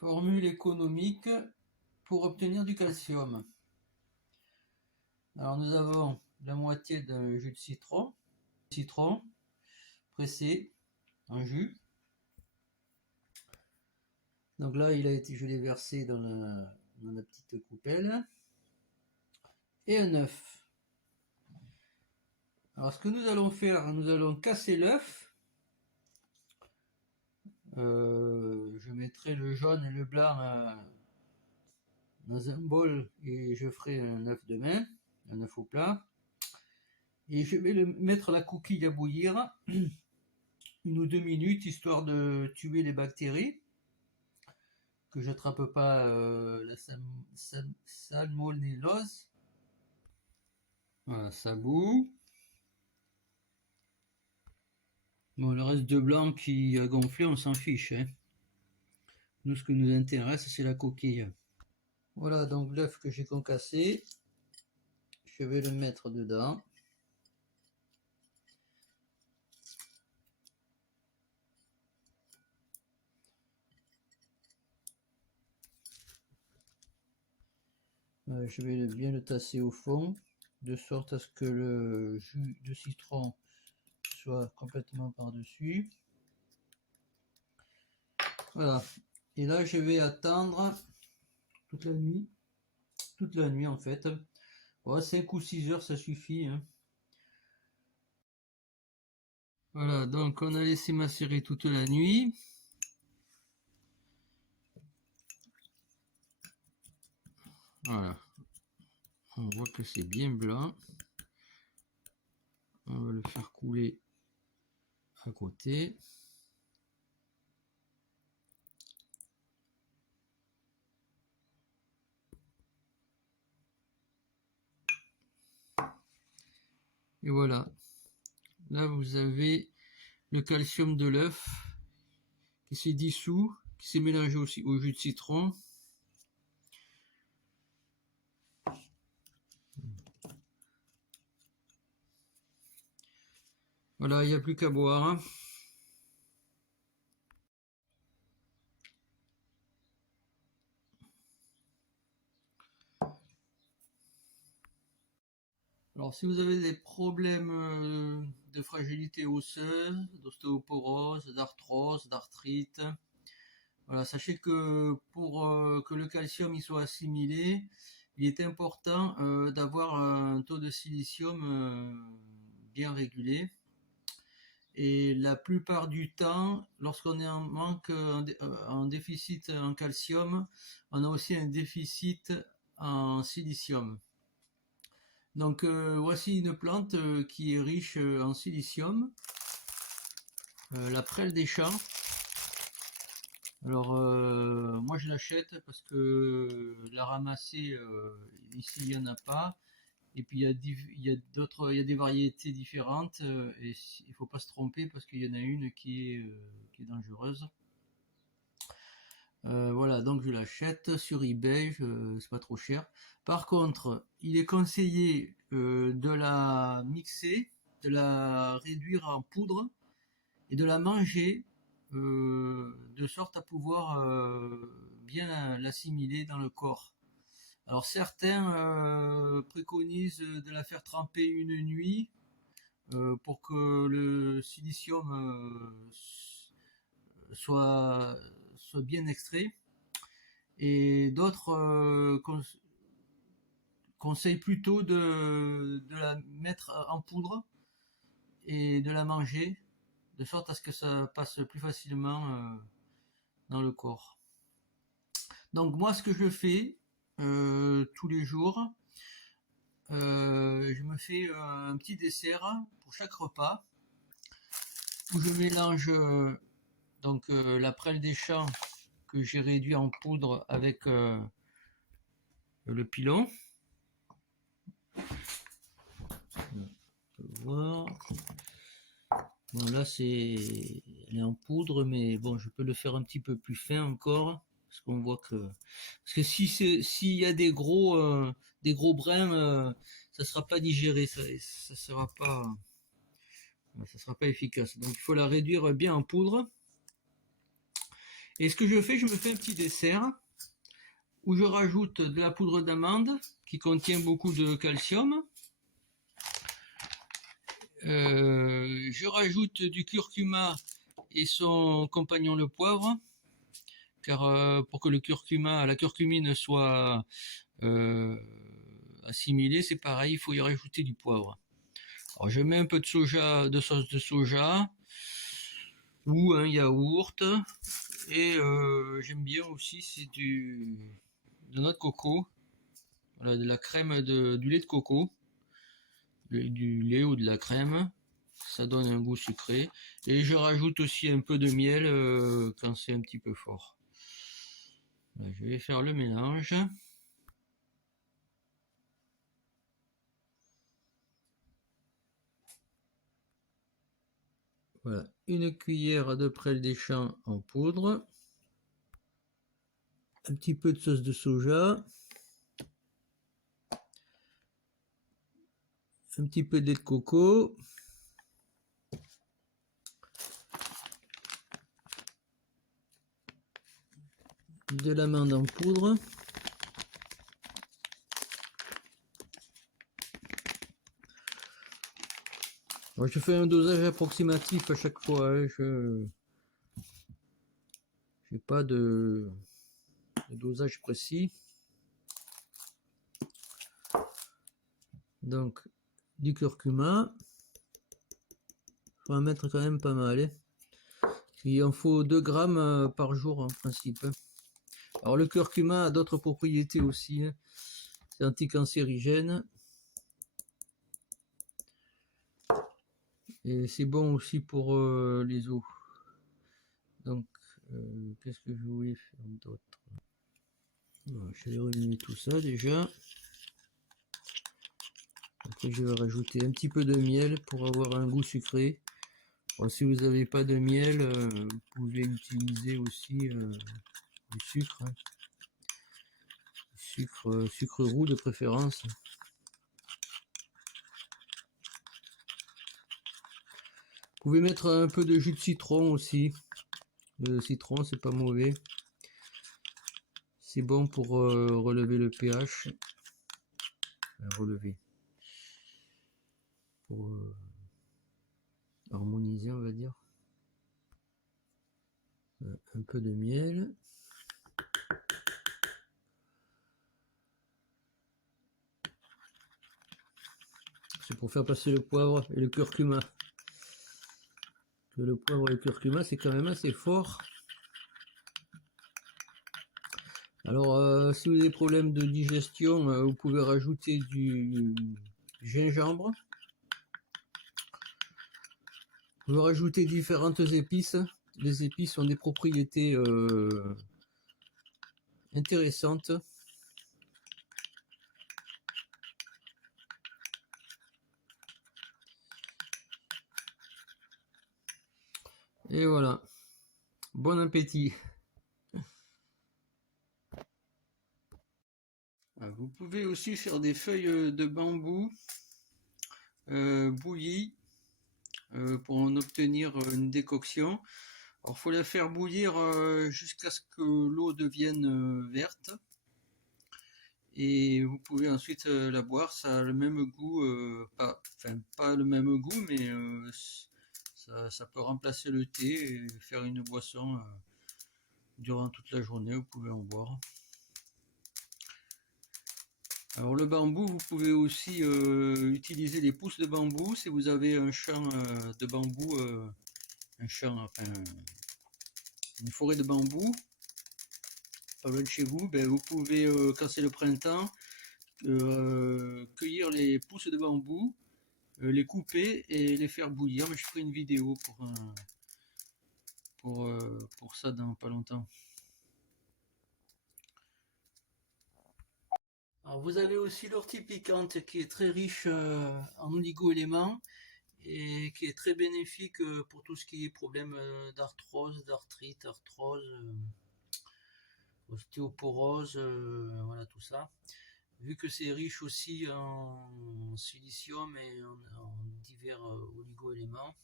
Formule économique pour obtenir du calcium. Alors nous avons la moitié d'un jus de citron pressé en jus. Donc là, je l'ai versé dans la petite coupelle. Et un œuf. Alors ce que nous allons faire, nous allons casser l'œuf. Je mettrai le jaune et le blanc dans un bol et je ferai un œuf de main, un œuf au plat. Et je vais mettre la coquille à bouillir 1 ou 2 minutes, histoire de tuer les bactéries, que j'attrape pas la salmonellose. Voilà, ça bout. Bon, le reste de blanc qui a gonflé, on s'en fiche, hein. Nous, ce qui nous intéresse, c'est la coquille. Voilà, donc l'œuf que j'ai concassé, je vais le mettre dedans. Je vais bien le tasser au fond, de sorte à ce que le jus de citron soit complètement par-dessus. Voilà. Et là, je vais attendre toute la nuit en fait. Ouais, 5 ou 6 heures, ça suffit, hein. Voilà, donc on a laissé macérer toute la nuit. Voilà. On voit que c'est bien blanc. On va le faire couler à côté. Et voilà. Là, vous avez le calcium de l'œuf qui s'est dissous, qui s'est mélangé aussi au jus de citron. Voilà, il n'y a plus qu'à boire, hein. Alors, si vous avez des problèmes de fragilité osseuse, d'ostéoporose, d'arthrose, d'arthrite, voilà, sachez que pour que le calcium y soit assimilé, il est important d'avoir un taux de silicium bien régulé. Et la plupart du temps, lorsqu'on est en manque, en déficit en calcium, on a aussi un déficit en silicium. Donc voici une plante qui est riche en silicium, la prêle des champs. Alors moi je l'achète parce que la ramasser ici il n'y en a pas. Et puis il y a des variétés différentes et il faut pas se tromper parce qu'il y en a une qui est dangereuse. Voilà, donc je l'achète sur eBay, c'est pas trop cher. Par contre, il est conseillé de la mixer, de la réduire en poudre et de la manger de sorte à pouvoir bien l'assimiler dans le corps. Alors certains préconisent de la faire tremper une nuit pour que le silicium soit bien extrait. Et d'autres conseillent plutôt de la mettre en poudre et de la manger, de sorte à ce que ça passe plus facilement dans le corps. Donc moi ce que je fais tous les jours, je me fais un petit dessert pour chaque repas où je mélange donc la prêle des champs que j'ai réduit en poudre avec le pilon. On peut voir. Bon là elle est en poudre, mais bon je peux le faire un petit peu plus fin encore parce qu'on voit que s'il y a des gros brins, ça sera pas digéré, ça sera pas efficace. Donc il faut la réduire bien en poudre. Et ce que je fais, je me fais un petit dessert où je rajoute de la poudre d'amande qui contient beaucoup de calcium. Je rajoute du curcuma et son compagnon le poivre, car pour que la curcumine soit assimilée, c'est pareil, il faut y rajouter du poivre. Alors je mets un peu de sauce de soja ou un yaourt, et j'aime bien aussi, c'est de noix de coco, voilà, de la crème du lait de coco, du lait ou de la crème. Ça donne un goût sucré. Et je rajoute aussi un peu de miel quand c'est un petit peu fort. Là, je vais faire le mélange. Voilà, une cuillère de prêle des champs en poudre. Un petit peu de sauce de soja. Un petit peu de lait de coco. De l'amande en poudre. Moi, je fais un dosage approximatif à chaque fois. Hein. Je n'ai pas de dosage précis. Donc, du curcuma. Il faut en mettre quand même pas mal. Hein. Il en faut 2 grammes par jour en principe. Alors le curcuma a d'autres propriétés aussi. Hein. C'est anticancérigène. Et c'est bon aussi pour les os. Donc, qu'est-ce que je voulais faire d'autre? Je vais remuer tout ça déjà. Après, je vais rajouter un petit peu de miel pour avoir un goût sucré. Alors, si vous n'avez pas de miel, vous pouvez utiliser aussi du sucre. Hein. Sucre roux de préférence. Vous pouvez mettre un peu de jus de citron aussi. Le citron, c'est pas mauvais. C'est bon pour relever le pH. Relever. Pour harmoniser, on va dire. Un peu de miel. C'est pour faire passer le poivre et le curcuma. Le poivre et le curcuma, c'est quand même assez fort. Alors, si vous avez des problèmes de digestion, vous pouvez rajouter du gingembre. Vous pouvez rajouter différentes épices. Les épices ont des propriétés intéressantes. Et voilà. Bon appétit. Vous pouvez aussi faire des feuilles de bambou bouillies pour en obtenir une décoction. Alors, il faut la faire bouillir jusqu'à ce que l'eau devienne verte. Et vous pouvez ensuite la boire. Ça a le même goût, pas le même goût, mais ça peut remplacer le thé et faire une boisson durant toute la journée. Vous pouvez en boire. Alors le bambou, vous pouvez aussi utiliser les pousses de bambou. Si vous avez un champ de bambou, une forêt de bambou, pas loin de chez vous, ben, vous pouvez, quand c'est le printemps, cueillir les pousses de bambou, les couper et les faire bouillir. Mais je ferai une vidéo pour ça dans pas longtemps. Alors vous avez aussi l'ortie piquante qui est très riche en oligo-éléments et qui est très bénéfique pour tout ce qui est problème d'arthrose, d'arthrite, arthrose, ostéoporose, voilà tout ça. Vu que c'est riche aussi en silicium et en divers oligo-éléments,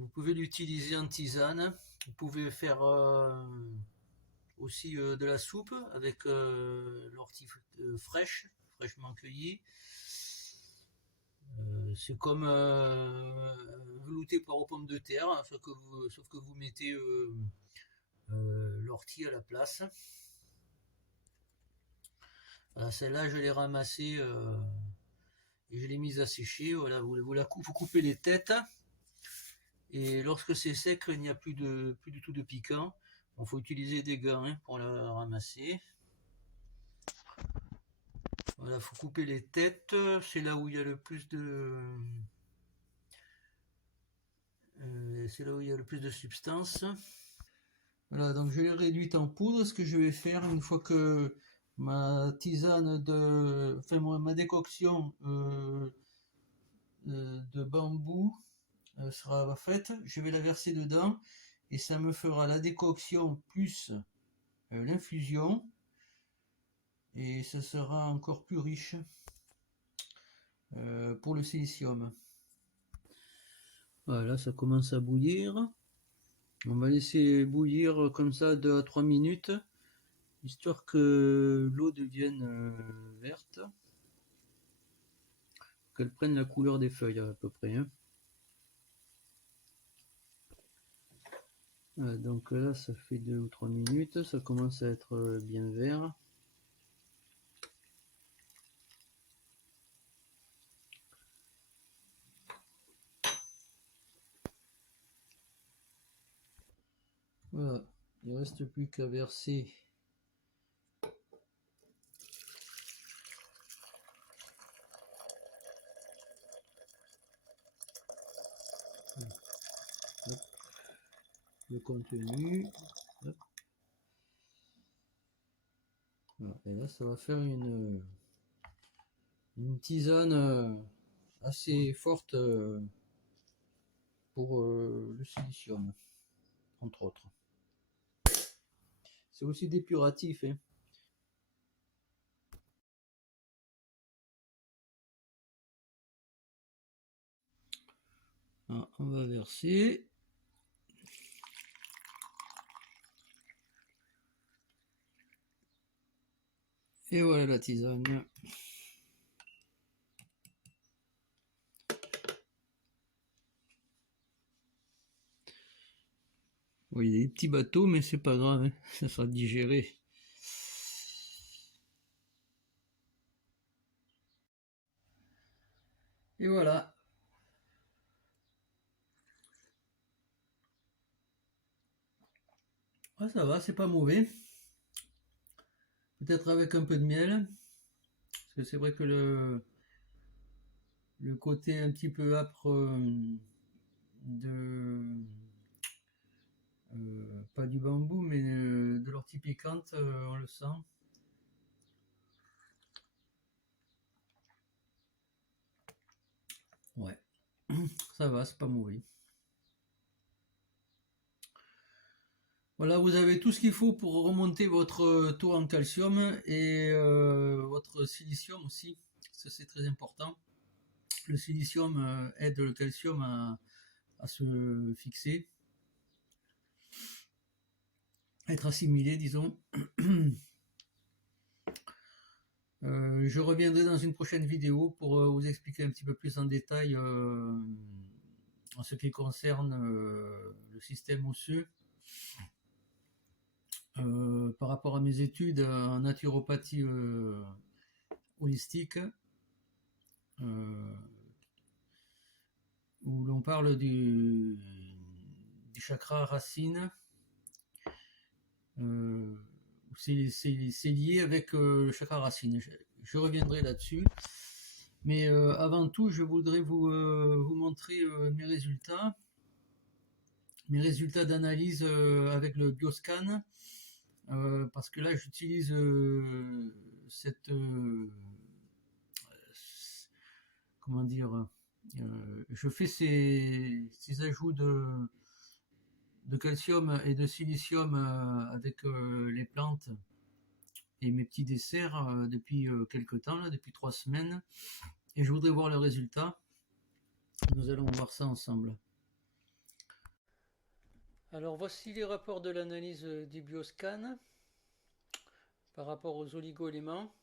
Vous pouvez l'utiliser en tisane. Vous pouvez faire aussi de la soupe avec l'ortie fraîchement cueillie. C'est comme velouté poire aux pommes de terre, hein, sauf que vous mettez l'ortie à la place. Voilà, celle-là, je l'ai ramassée et je l'ai mise à sécher. Voilà, vous coupez les têtes. Et lorsque c'est sec, il n'y a plus du tout de piquant. Il faut utiliser des gants hein, pour la ramasser. Voilà, faut couper les têtes. C'est là où il y a le plus de substance. Voilà, donc je l'ai réduite en poudre. Ce que je vais faire une fois que ma décoction de bambou sera faite, je vais la verser dedans et ça me fera la décoction plus l'infusion et ça sera encore plus riche pour le silicium. Voilà, ça commence à bouillir. On va laisser bouillir comme ça 2 à 3 minutes, histoire que l'eau devienne verte, qu'elle prenne la couleur des feuilles à peu près. Hein. Voilà, donc là, ça fait 2 ou 3 minutes, ça commence à être bien vert. Voilà, il ne reste plus qu'à verser le contenu. Hop. Voilà. Et là, ça va faire une tisane assez forte pour le silicium, entre autres. C'est aussi dépuratif. Hein. Alors, on va verser. Et voilà la tisane. Oui, il y a des petits bateaux, mais c'est pas grave, hein. Ça sera digéré. Et voilà. Ah, ça va, c'est pas mauvais. Peut-être avec un peu de miel. Parce que c'est vrai que le côté un petit peu âpre pas du bambou, mais de l'ortie piquante, on le sent. Ouais, ça va, c'est pas mauvais. Voilà, vous avez tout ce qu'il faut pour remonter votre taux en calcium et votre silicium aussi. Ça, c'est très important. Le silicium aide le calcium à se fixer, à être assimilé, disons. Je reviendrai dans une prochaine vidéo pour vous expliquer un petit peu plus en détail en ce qui concerne le système osseux. Par rapport à mes études en naturopathie holistique, où l'on parle du chakra racine, c'est lié avec le chakra racine. Je reviendrai là-dessus. Mais avant tout, je voudrais vous montrer mes résultats d'analyse avec le bioscan. Parce que là j'utilise cette comment dire je fais ces ajouts de calcium et de silicium avec les plantes et mes petits desserts depuis quelques temps, là, depuis 3 semaines, et je voudrais voir le résultat. Nous allons voir ça ensemble. Alors voici les rapports de l'analyse du bioscan par rapport aux oligo-éléments.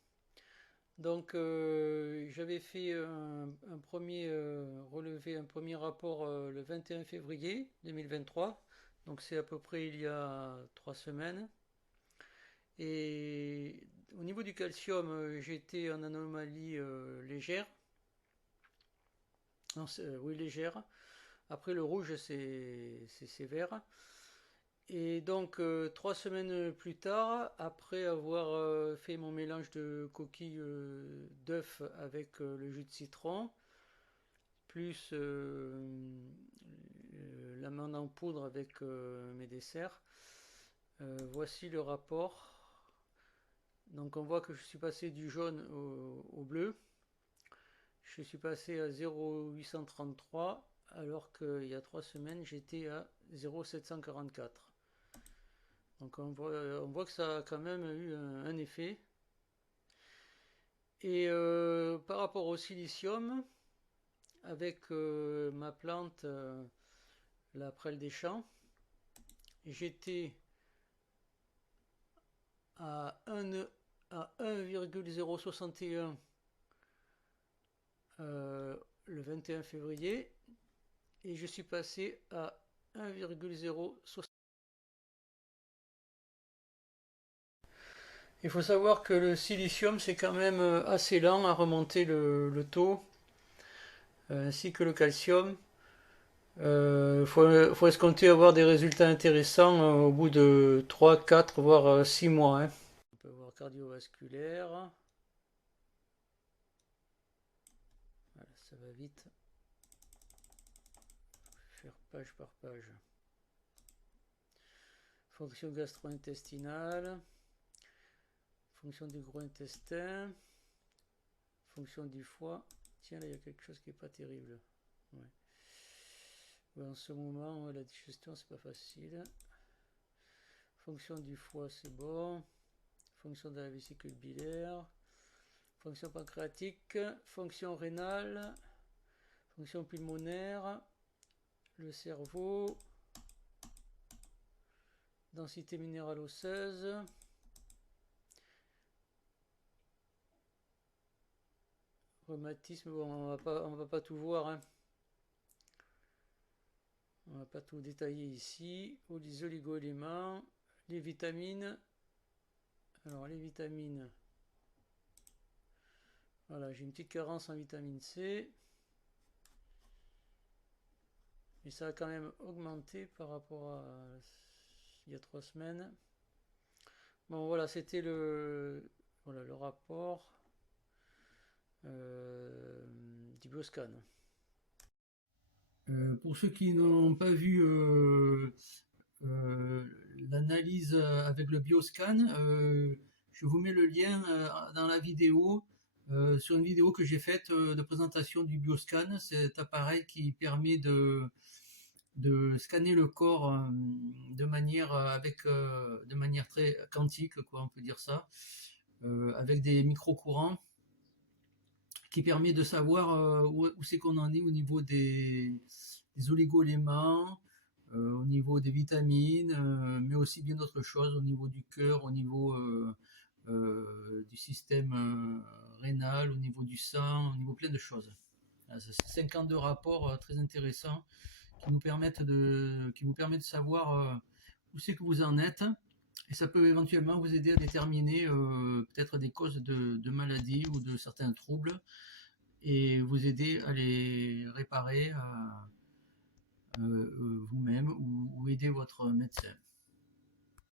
Donc j'avais fait un premier relevé, un premier rapport le 21 février 2023. Donc c'est à peu près il y a 3 semaines. Et au niveau du calcium, j'étais en anomalie légère. Non, oui, légère. Après le rouge, c'est sévère. Et donc, 3 semaines plus tard, après avoir fait mon mélange de coquilles d'œufs avec le jus de citron, plus l'amande en poudre avec mes desserts, voici le rapport. Donc, on voit que je suis passé du jaune au bleu. Je suis passé à 0,833 alors qu'il y a 3 semaines, j'étais à 0,744. Donc on voit que ça a quand même eu un effet. Et par rapport au silicium, avec ma plante, la prêle des champs, j'étais à 1,061 le 21 février et je suis passé à 1,060. Il faut savoir que le silicium, c'est quand même assez lent à remonter le taux, ainsi que le calcium. Faut escompter avoir des résultats intéressants au bout de 3, 4, voire 6 mois. Hein. On peut voir cardiovasculaire. Voilà, ça va vite. Faire page par page. Fonction gastro-intestinale. Fonction du gros intestin. Fonction du foie. Tiens, là, il y a quelque chose qui n'est pas terrible. Ouais. En ce moment, la digestion, c'est pas facile. Fonction du foie, c'est bon. Fonction de la vésicule biliaire. Fonction pancréatique. Fonction rénale. Fonction pulmonaire. Le cerveau. Densité minérale osseuse. Rhumatisme, bon, on va pas tout voir. Hein. On va pas tout détailler ici. Les oligo-éléments, les vitamines. Alors les vitamines. Voilà, j'ai une petite carence en vitamine C. Mais ça a quand même augmenté par rapport à il y a 3 semaines. Bon voilà, c'était le rapport du bioscan. Pour ceux qui n'ont pas vu l'analyse avec le bioscan, je vous mets le lien dans la vidéo, sur une vidéo que j'ai faite de présentation du bioscan, cet appareil qui permet de scanner le corps de manière très quantique, quoi, on peut dire ça, avec des micro-courants qui permet de savoir où c'est qu'on en est au niveau des oligo-éléments, au niveau des vitamines, mais aussi bien d'autres choses, au niveau du cœur, au niveau du système rénal, au niveau du sang, au niveau plein de choses. C'est 52 rapports très intéressants qui vous permettent de savoir où c'est que vous en êtes. Et ça peut éventuellement vous aider à déterminer peut-être des causes de maladies ou de certains troubles et vous aider à les réparer vous-même ou aider votre médecin.